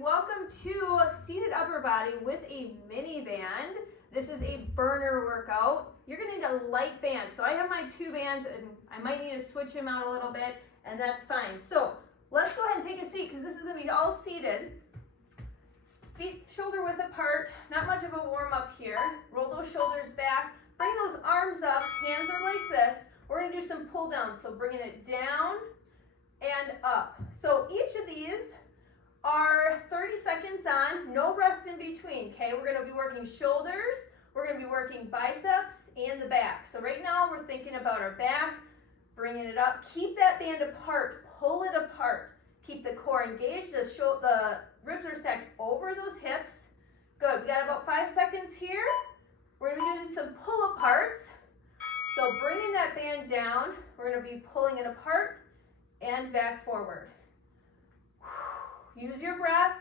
welcome to seated upper body with a mini band. This is a burner workout. You're gonna need a light band. So I have my 2 bands and I might need to switch them out a little bit, and that's fine. So let's go ahead and take a seat because this is gonna be all seated. Feet shoulder width apart, not much of a warm up here. Roll those shoulders back, bring those arms up, hands are like this. We're gonna do some pull downs, so bringing it down and up. So each of these are 30 seconds on, no rest in between, okay? We're gonna be working shoulders, we're gonna be working biceps and the back. So right now we're thinking about our back, bringing it up. Keep that band apart, pull it apart. Keep the core engaged, the ribs are stacked over those hips. Good, we got about 5 seconds here. We're gonna be doing some pull aparts. So bringing that band down, we're gonna be pulling it apart and back forward. Use your breath.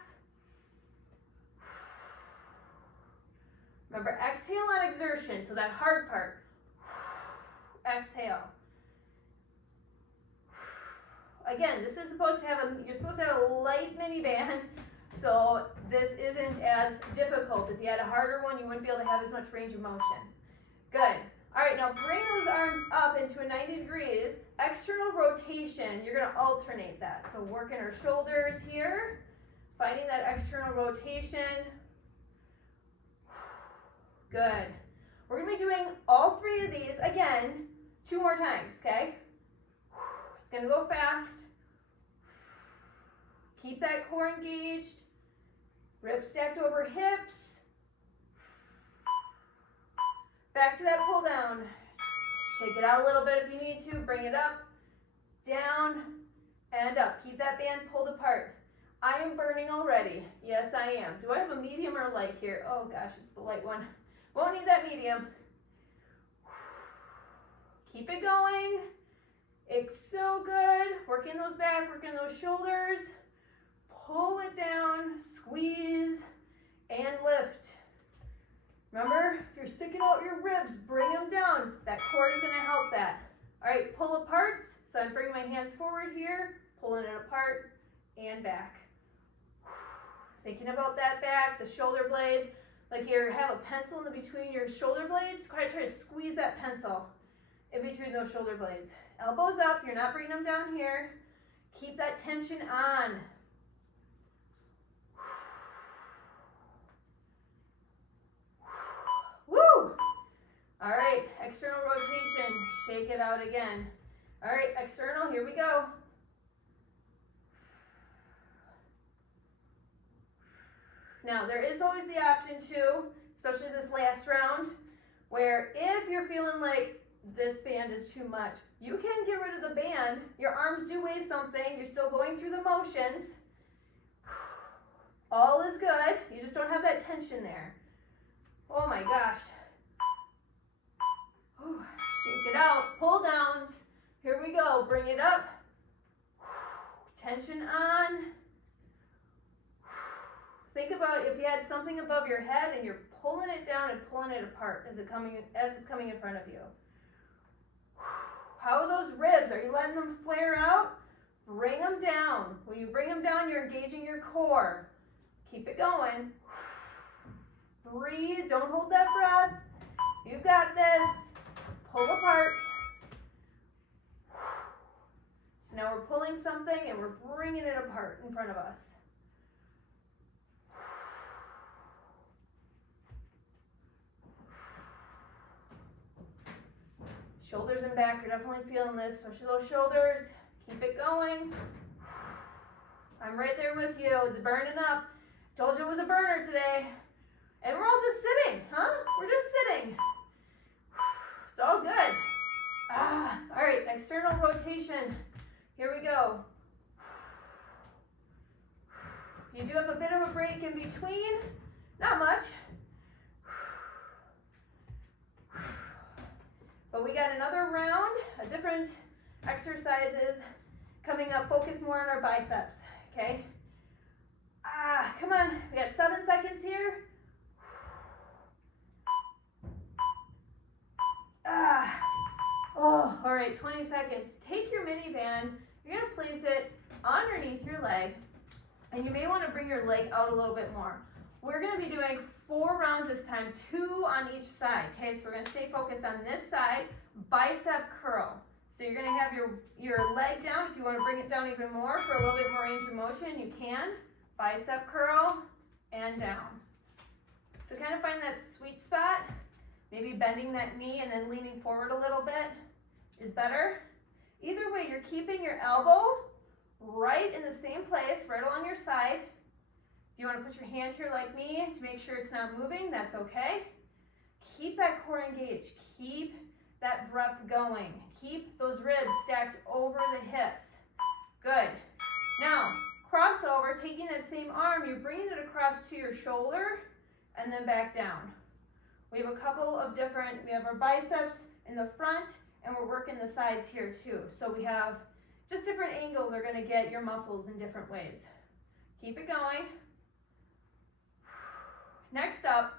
Remember, exhale on exertion, so that hard part. Exhale. Again, this is supposed to have you're supposed to have a light mini band, so this isn't as difficult. If you had a harder one, you wouldn't be able to have as much range of motion. Good. All right, now bring those arms up into a 90 degrees. External rotation, you're gonna alternate that. So working our shoulders here, finding that external rotation. Good. We're gonna be doing all 3 of these, again, 2 more times, okay? It's gonna go fast. Keep that core engaged. Ribs stacked over hips. Back to that pull down. Shake it out a little bit if you need to. Bring it up, down, and up. Keep that band pulled apart. I am burning already. Yes, I am. Do I have a medium or light here? Oh gosh, it's the light one. Won't need that medium. Keep it going. It's so good. Working those back, working those shoulders. Pull it down, squeeze, and lift. Remember, if you're sticking out your ribs, bring them down. That core is gonna help that. All right, pull aparts. So I'm bringing my hands forward here, pulling it apart and back. Thinking about that back, the shoulder blades. Like you have a pencil in between your shoulder blades, try to squeeze that pencil in between those shoulder blades. Elbows up, you're not bringing them down here. Keep that tension on. All right, external rotation, shake it out again. All right, external, here we go. Now, there is always the option too, especially this last round, where if you're feeling like this band is too much, you can get rid of the band. Your arms do weigh something, you're still going through the motions. All is good, you just don't have that tension there. Oh my gosh. Shake it out, pull downs. Here we go, bring it up. Tension on. Think about if you had something above your head and you're pulling it down and pulling it apart as it's coming in front of you. How are those ribs? Are you letting them flare out? Bring them down. When you bring them down, you're engaging your core. Keep it going. Breathe, don't hold that breath. You've got this. Pull apart. So now we're pulling something and we're bringing it apart in front of us. Shoulders and back, you're definitely feeling this, especially those shoulders. Keep it going. I'm right there with you. It's burning up. Told you it was a burner today. And we're all just sitting, huh? We're just sitting. It's all good. All right, external rotation. Here we go. You do have a bit of a break in between. Not much. But we got another round, different exercises coming up. Focus more on our biceps, okay? Come on, we got 7 seconds here. Oh, all right, 20 seconds. Take your mini band, you're gonna place it underneath your leg, And you may want to bring your leg out a little bit more. We're going to be doing 4 rounds this time, 2 on each side. Okay, so we're going to stay focused on this side, bicep curl. So you're going to have your leg down. If you want to bring it down even more for a little bit more range of motion, you can. Bicep curl and down. So kind of find that sweet spot. Maybe bending that knee and then leaning forward a little bit is better. Either way, you're keeping your elbow right in the same place, right along your side. If you want to put your hand here like me to make sure it's not moving, that's okay. Keep that core engaged. Keep that breath going. Keep those ribs stacked over the hips. Good. Now, crossover, taking that same arm, you're bringing it across to your shoulder and then back down. We have a couple of different, we have our biceps in the front and we're working the sides here too. So we have just different angles are going to get your muscles in different ways. Keep it going. Next up,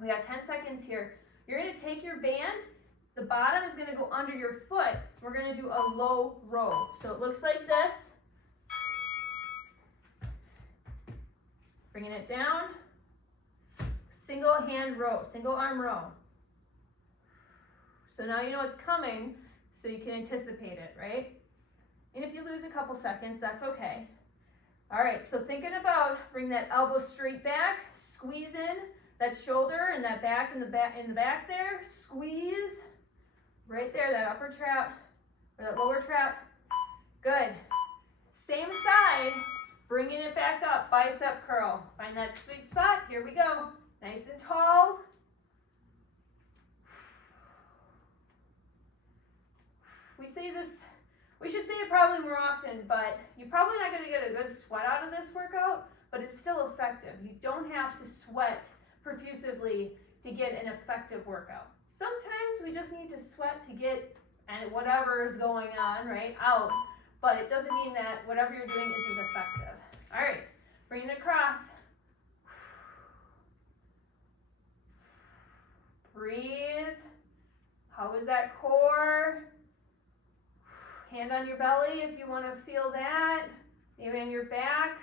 we got 10 seconds here. You're going to take your band, the bottom is going to go under your foot. We're going to do a low row. So it looks like this. Bringing it down. Single hand row, single arm row. So now you know it's coming, so you can anticipate it, right? And if you lose a couple seconds, that's okay. All right, so thinking about bring that elbow straight back, squeeze in that shoulder and that back in the back there, squeeze right there, that upper trap or that lower trap. Good. Same side, bringing it back up, bicep curl. Find that sweet spot. Here we go. Nice and tall. We should say it probably more often, but you're probably not going to get a good sweat out of this workout, but it's still effective. You don't have to sweat profusively to get an effective workout. Sometimes we just need to sweat to get whatever is going on, right, out, but it doesn't mean that whatever you're doing isn't effective. All right, bring it across. Breathe. How is that core? Hand on your belly if you want to feel that. Maybe on your back.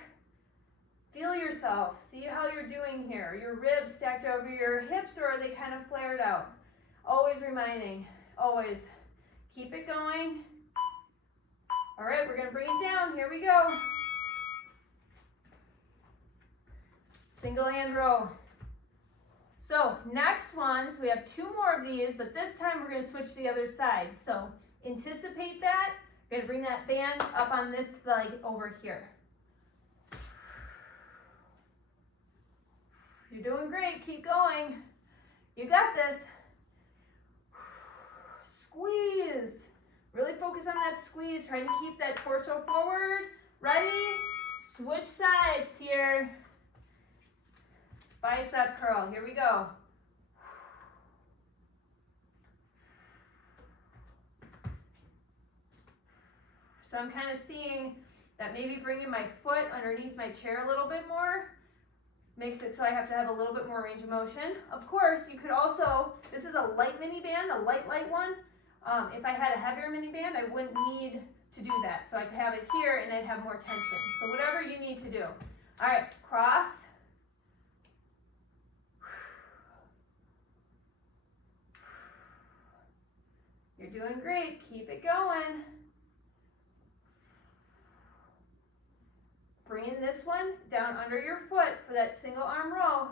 Feel yourself. See how you're doing here. Your ribs stacked over your hips, or are they kind of flared out? Always reminding. Always. Keep it going. All right, we're going to bring it down. Here we go. Single hand row. So next ones, we have 2 more of these, but this time we're going to switch to the other side. So anticipate that. We're going to bring that band up on this leg over here. You're doing great. Keep going. You got this. Squeeze. Really focus on that squeeze. Try to keep that torso forward. Ready? Switch sides here. Bicep curl. Here we go. So I'm kind of seeing that maybe bringing my foot underneath my chair a little bit more makes it so I have to have a little bit more range of motion. Of course, you could also, this is a light mini band, a light one. If I had a heavier mini band, I wouldn't need to do that. So I could have it here and I'd have more tension. So whatever you need to do. All right, cross. You're doing great. Keep it going. Bringing this one down under your foot for that single arm row.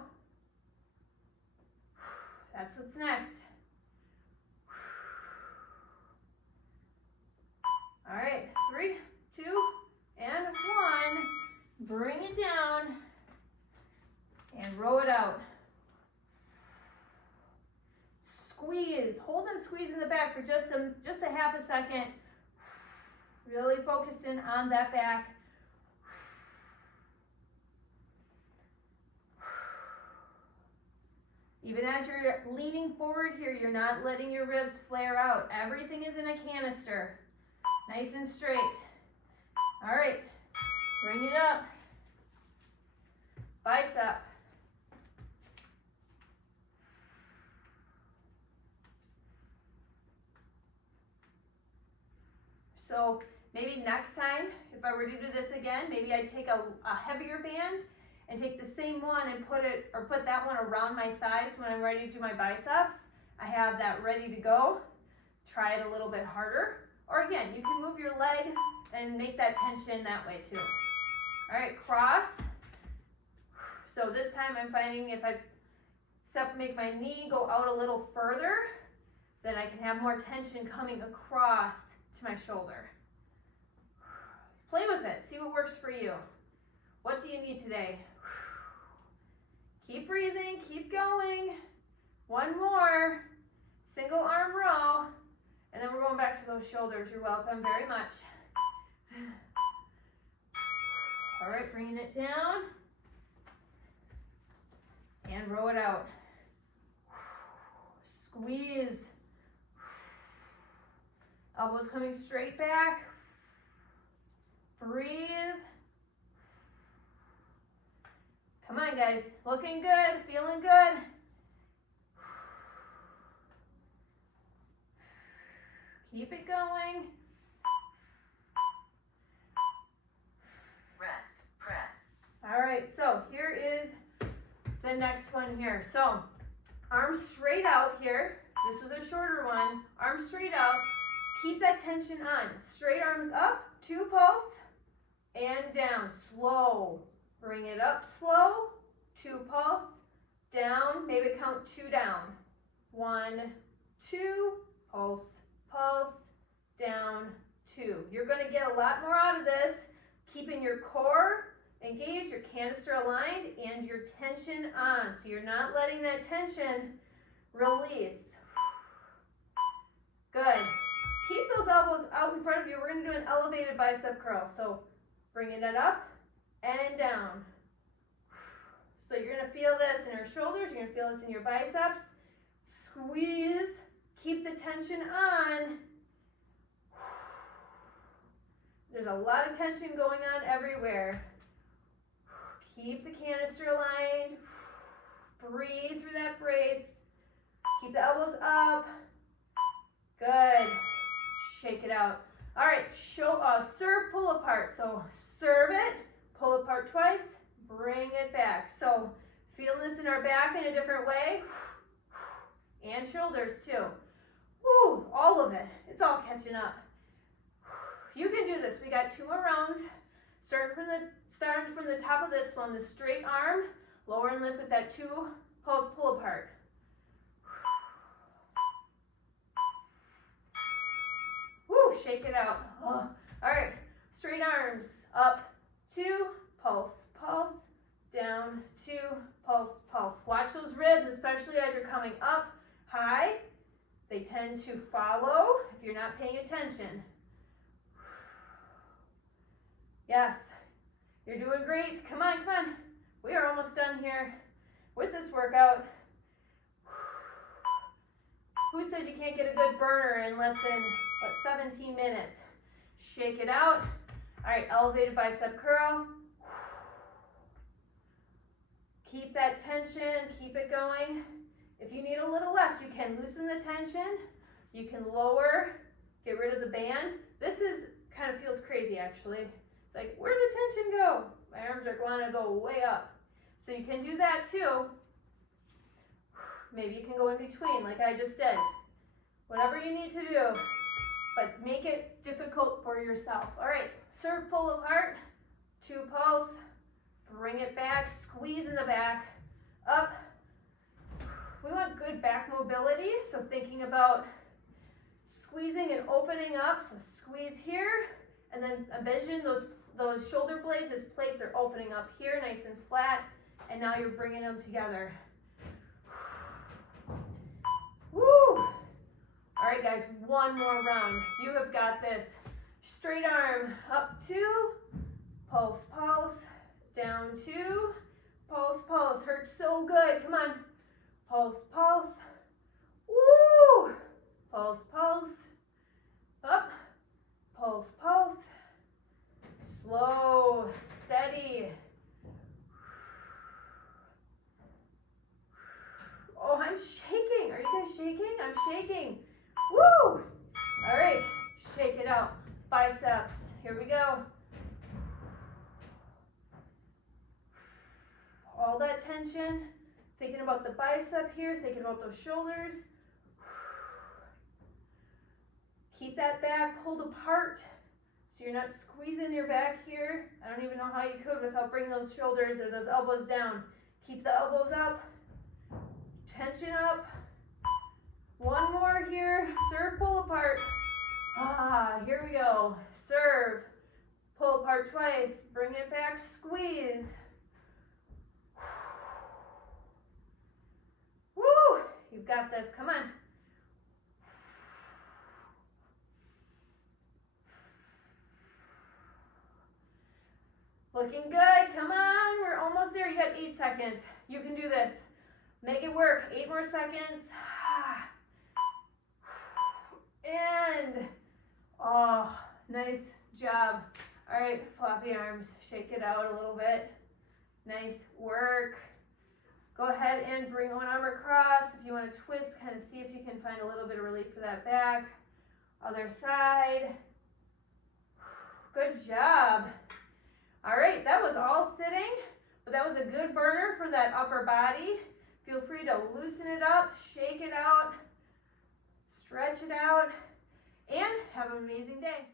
That's what's next. All right, 3, 2, and 1. Bring it down and row it out. Squeeze, hold and squeeze in the back for just a half a second. Really focused in on that back. Even as you're leaning forward here, you're not letting your ribs flare out. Everything is in a canister. Nice and straight. All right, bring it up. Bicep. So Maybe next time, if I were to do this again, maybe I'd take a heavier band and take the same one and put that one around my thighs, so when I'm ready to do my biceps, I have that ready to go. Try it a little bit harder. Or again, you can move your leg and make that tension that way too. All right, cross. So this time I'm finding if I make my knee go out a little further, then I can have more tension coming across to my shoulder. Play with it, see what works for you. What do you need today? Keep breathing, keep going. One more, single arm row, and then we're going back to those shoulders. You're welcome very much. All right, bringing it down, and row it out. Squeeze. Elbows coming straight back. Breathe. Come on, guys. Looking good, feeling good. Keep it going. Rest, breath. All right, so here is the next one here. So arms straight out here. This was a shorter one. Arms straight out. Keep that tension on. Straight arms up, 2 pulse, and down. Slow. Bring it up slow. 2 pulse, down. Maybe count 2 down. 1, 2, pulse, pulse, down, 2. You're going to get a lot more out of this, keeping your core engaged, your canister aligned, and your tension on. So you're not letting that tension release. Good. Keep those elbows out in front of you. We're going to do an elevated bicep curl. So bringing it up and down. So you're going to feel this in your shoulders. You're going to feel this in your biceps. Squeeze. Keep the tension on. There's a lot of tension going on everywhere. Keep the canister aligned. Breathe through that brace. Keep the elbows up. Good. Shake it out. All right, serve, pull apart. So serve it, pull apart twice, bring it back. So feeling this in our back in a different way. And shoulders too. Woo, all of it. It's all catching up. You can do this. We got 2 more rounds. Starting from the top of this one, the straight arm, lower and lift with that 2 pulse pull apart. Woo, shake it out. Oh. All right, straight arms, up, 2, pulse, pulse, down, 2, pulse, pulse. Watch those ribs, especially as you're coming up high. They tend to follow if you're not paying attention. Yes, you're doing great. Come on, come on. We are almost done here with this workout. Who says you can't get a good burner in less than, 17 minutes? Shake it out. All right, elevated bicep curl. Keep that tension, keep it going. If you need a little less, you can loosen the tension. You can lower, get rid of the band. This kind of feels crazy actually. It's like, where did the tension go? My arms are going to go way up. So you can do that too. Maybe you can go in between like I just did. Whatever you need to do, but make it difficult for yourself. All right, serve, pull apart, 2 pulse, bring it back, squeeze in the back, up. We want good back mobility, so thinking about squeezing and opening up, so squeeze here, and then envision those shoulder blades as plates are opening up here, nice and flat, and now you're bringing them together. Woo! All right, guys, 1 more round. You have got this. Straight arm, up 2, pulse, pulse, down 2, pulse, pulse. Hurts so good. Come on. Pulse, pulse. Woo! Pulse, pulse. Up. Pulse, pulse. Slow, steady. Oh, I'm shaking. Are you guys shaking? I'm shaking. Woo! All right, shake it out. biceps. Here we go. All that tension, thinking about the bicep here, thinking about those shoulders. Keep that back pulled apart so you're not squeezing your back here. I don't even know how you could without bringing those shoulders or those elbows down. Keep the elbows up, tension up. One more here, serve, pull apart. Here we go. Serve, pull apart twice, bring it back, squeeze. Woo! You've got this, come on. Looking good, come on, we're almost there. You got 8 seconds. You can do this. Make it work, 8 more seconds. And, oh, nice job. All right, floppy arms, shake it out a little bit. Nice work. Go ahead and bring one arm across. If you want to twist, kind of see if you can find a little bit of relief for that back. Other side. Good job. All right, that was all sitting, but that was a good burner for that upper body. Feel free to loosen it up, shake it out, stretch it out, and have an amazing day.